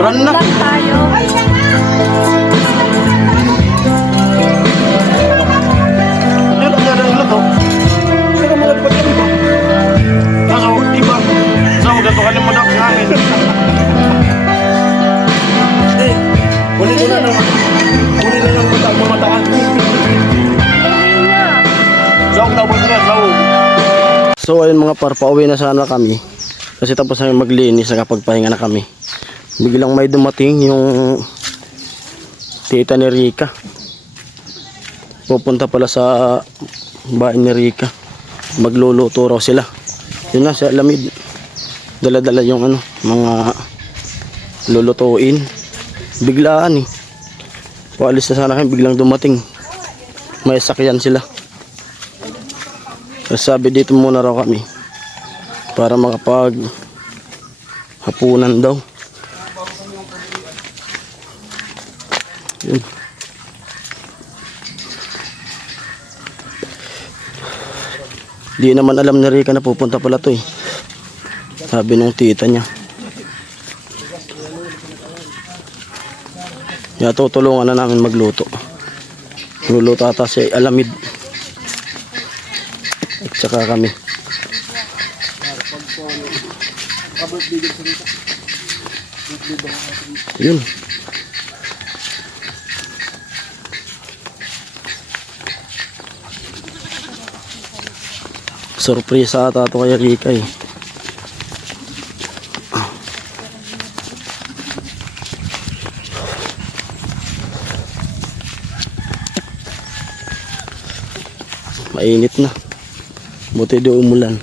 Run na. Vlog tayo. Ano na ang luto? Pero malagpag yan ba? Kaso, iba. So, gatukanin mo daw sa amin. Eh, huli ko na naman. Huli na ng mamataan. Sawag na, boss na, sawag. So, ayun mga par, pauwi na sana kami. Kasi tapos na maglinis, nakapagpahinga na kami. Biglang may dumating yung tita ni Rica. Pupunta pala sa bahay ni Rica. Magluluto raw sila. Yun na, si Alamid. Dala-dala yung ano, mga lulutuin. Biglaan eh. Paalis na sana kami, biglang dumating. May sakyan sila. Sabi dito muna raw kami. Para makapag hapunan daw. Yun. Di naman alam ni Rica na pupunta pala to eh. Sabi nung tita niya. Kaya tutulungan na namin magluto. Luluto ata si Alamid. At saka kami. Yun. Surpresa ata ito kay Rica eh. Mainit na. Buti di umulan.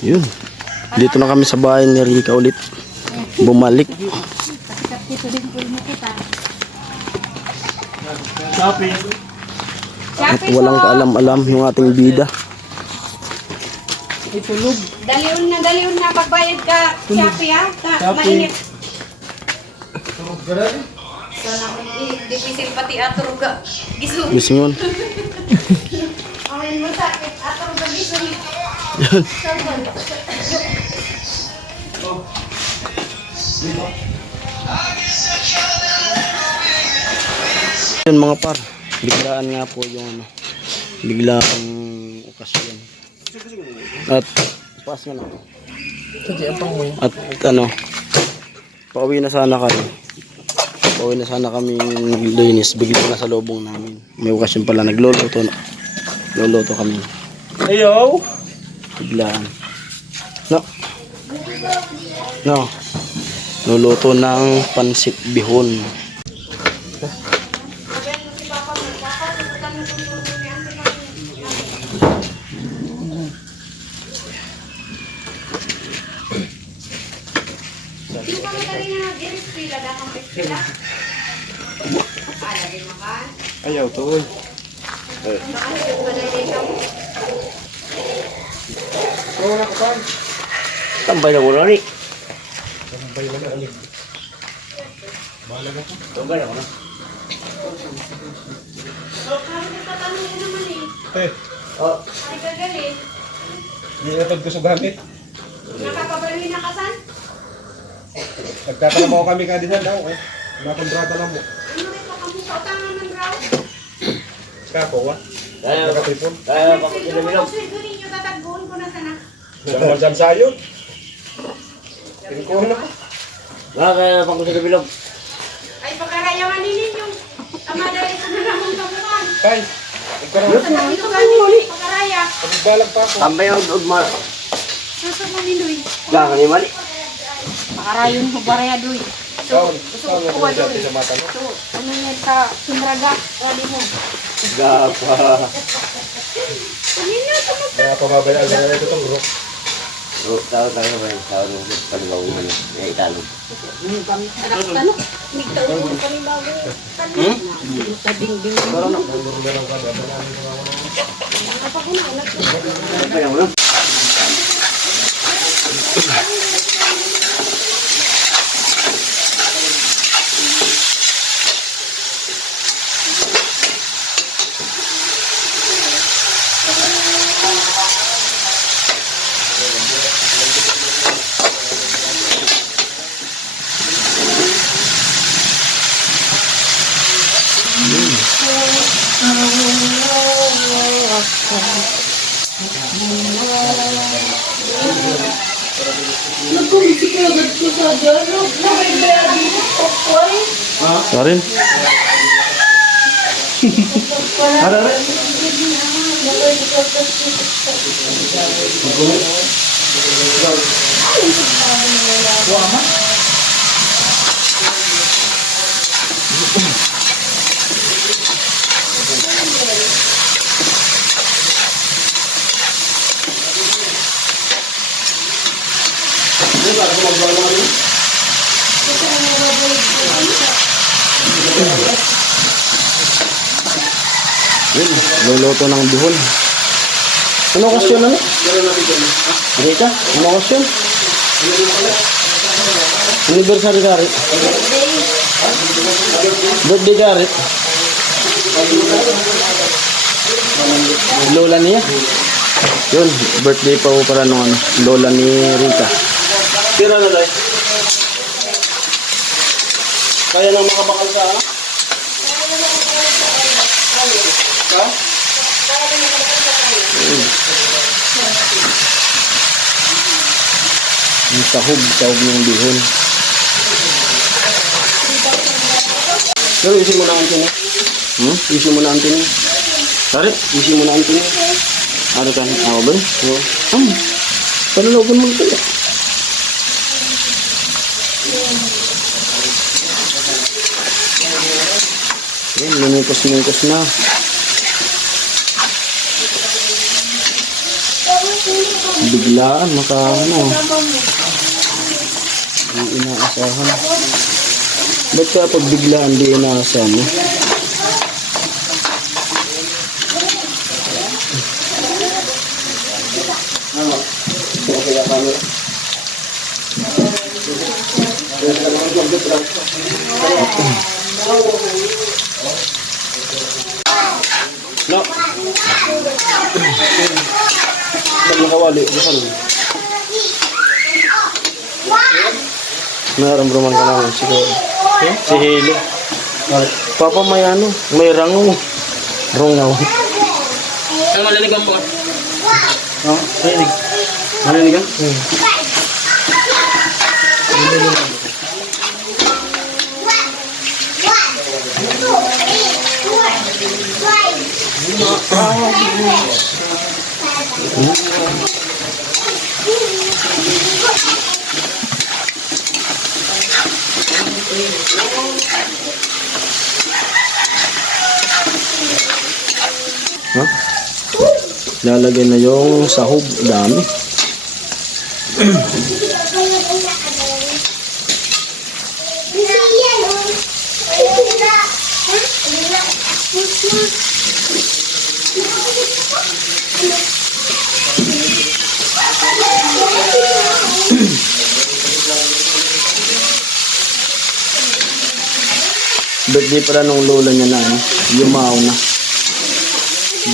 Yun. Dito na kami sa bahay ni Rica ulit. Bumalik. At walang kaalam-alam yung ating bida. Itulog. Dalion na pagbayad ka. Shopee ha. Mainit. Turog ka rin? Sana dipisil pati aturo ka. Gisong. Gising. Amin mo sakit. Aturo ka gisong. Yun mga par, biglaan nga po yung ano, biglaang okasyon. At pass nga na. At ano, pauwi na sana kami. Pauwi na sana kami linis, biglang nasa lobong namin. May okasyon pala, nagluluto na. Luluto kami. Ayaw! Biglaan. No. No. Luluto ng pansit bihon. Ayaw to eh. Oo na kapan. Tambay na muna rin. Tambay na ulit. Bahala na ko. Tambay na muna. Eh, Oh, hindi na pagkusog gamit. Nakapabali na kasan? Nagtatrabaho kami kadisan daw eh. Nakontrata lang mo. Ano rin pa kami sa utangan ng raw? Kako wa? Ayaw. Nakatipon. Sweldo ninyo tatagbuon ko na sana. Sama dyan sayo. Tingko na. kaya pangkusay na bilog. Ay pagkarayawan ninyo. Amadali ko na namang kamuhan. Kay, nagkaroon. Pagkarayawan ninyo. Pagkaraya. Pagbalag pa ako. Tambay ang udma. Suso mo niloy. Gaka ni mali. Pakarayon ko baraya doy. Saan? Saan na kuha dyan doy. sa mata no? So, ano yan sa Sundraga? Rali mo. Gapa. Kanina, tumag. Kaya pababayaan na ito itong bro. Tahu ba yung tahu ng paligaw mo na itanong. Tanong, nagtaon mo kami bago. Tabing-ding. Karin? Ada. Yun, luluto ng bihon. Ano okasyon ano? Rita, ano okasyon? Anniversary Gary. Birthday Gary. Lola niya. Yun, birthday pa po para nung lola ni Rita. Tira na tayo. Kaya nang makabakal sa ano? Ha? Yung sahog ng bihon. Pero isi mo na ang tinig. Isi mo na ang tinig. Tarik, isi mo na ang tinig. Ada kan? Ako ba? Panalogan mo ito. Yan, lumikos-mingkos na. Biglaan, maka ano. Di inaasahan. Ba't ka pag biglaan di inaasahan mo? No. Pag nakawali, bukan. Naramdaman ka namin siguro. Si Hilo. Papa may ano, may rangaw. Rangaw. Ano maliligan po? Marinig. Marinig ka? Ha? Lalagay na yung sahog. Dami. Birthday pala nung lola niya na, yumaw na.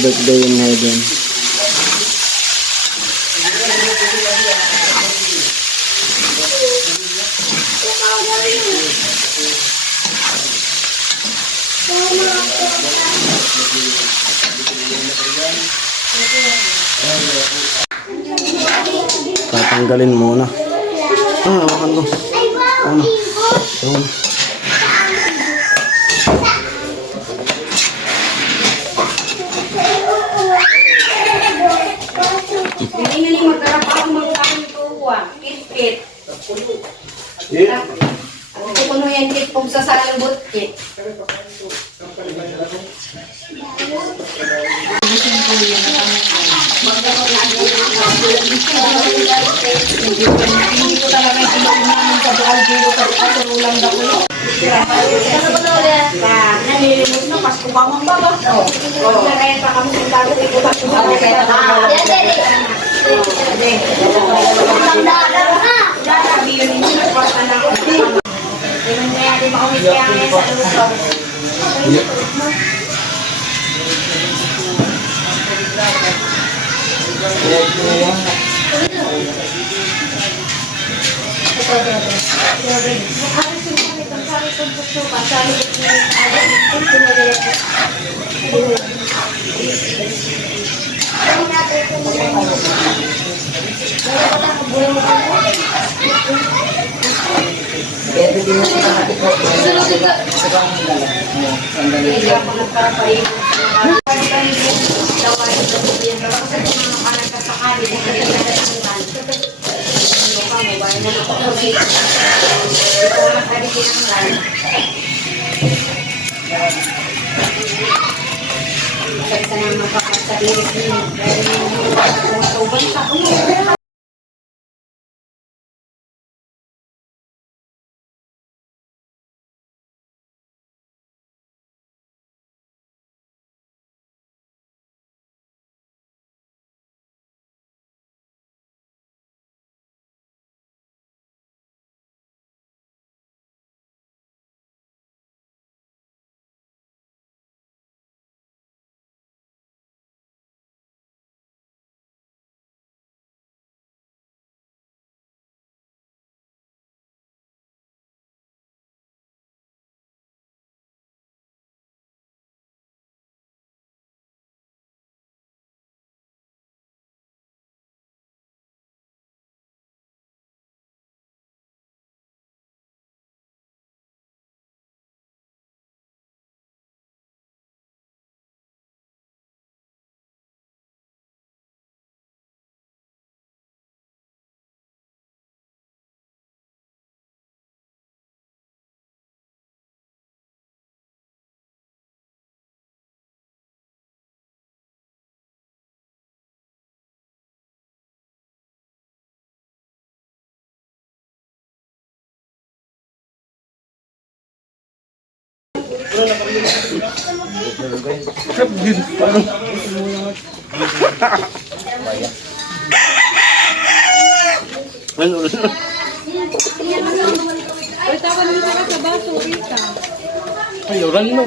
Birthday in heaven. Tatanggalin muna. Hawakan ko. Ano? Yun. Hindi nga magkarap ako magkain ito. Kit-kit. Ito ko nung yan kit kung sasalambot kit. Hindi ko talaga inuwi namin sa buong kilo kasi ulang na ko. Nalilimot na, Pasko ba mong baba? Oo. Kaya pa kami sa dati, ikutan ko sa Ano? Ayuran mo.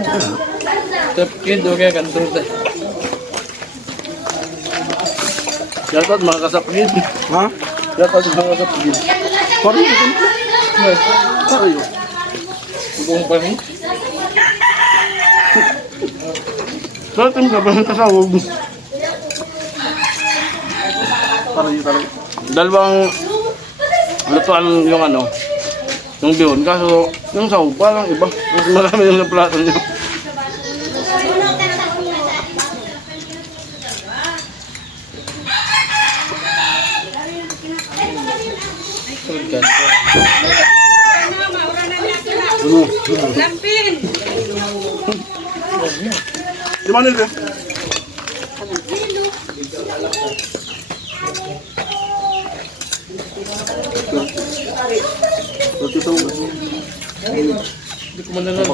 Tap kid do kaya kantor ta. Yatot mga kasapgid. Ha? Yatot mga kasapgid. Parang ito. Parang yun. Buong pa ni. Yatot ka ba ng kasawag? Parang yun. Dalawang lutuan yung ano, yung bihon. Kaso yung sawag parang iba. Mas marami yung sa plato niyo. Surgan. Lampin! Di mana itu? Roti tahu nggak? Di ko man na lang.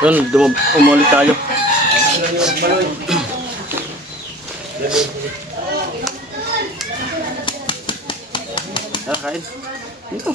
Yun, umulit tayo. Kain. Ito.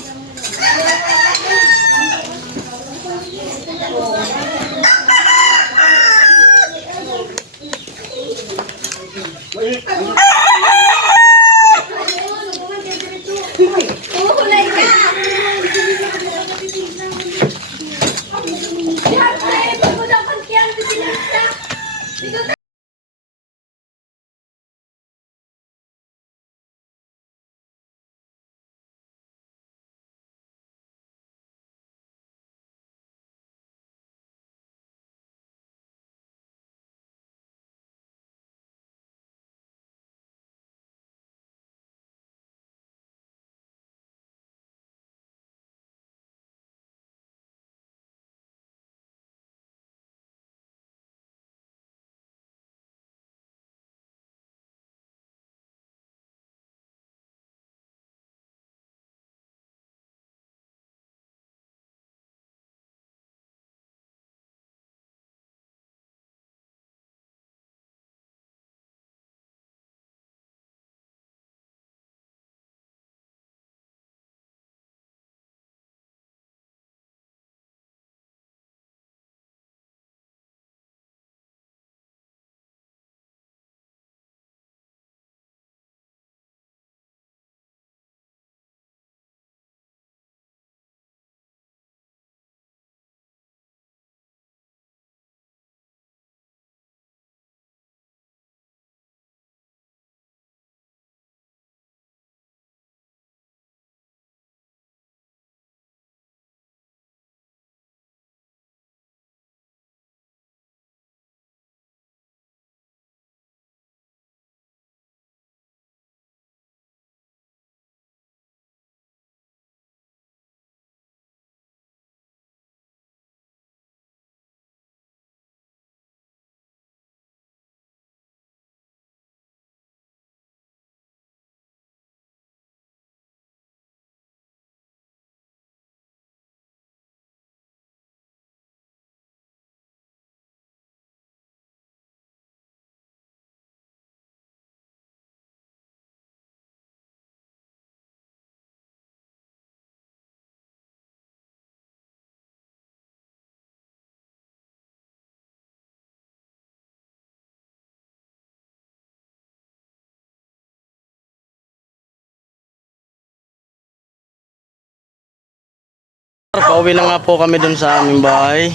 Pauwi na nga po kami dun sa aming bahay.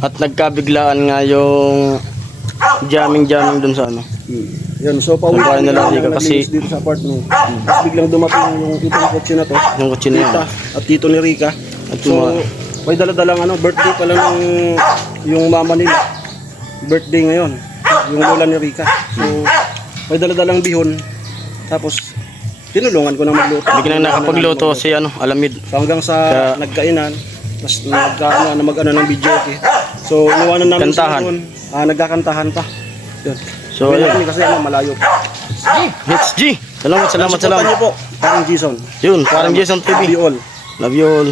At nagkabiglaan nga yung jamming dun sa ano. Yan, so pauwi Sa bahay kami nila, na Rika, kasi- dito sa apartment. Tapos biglang dumating yung itong kotse na to. Yung kotse na yun. Tita at tito ni Rika. At So, may dala-dalang ano, birthday pala ng yung mama nila. Birthday ngayon. Yung lola ni Rika. So, may dala-dalang bihon. Tapos, tinulungan ko na magluto. Biglang nakapagluto si ano, Alamid. So, hanggang sa Kaya- nagkainan. Tapos nagkaano na mag-ano ng video. Okay. So, iwanan namin Kantahan. sila doon. Nagkakantahan pa. Yun. So, Uwi na ayun. kami kasi ano, malayo pa. Hits G. Salamat. Supportan niyo po. Parang Jason. Yun, parang Jason Love TV. you all. Love you all.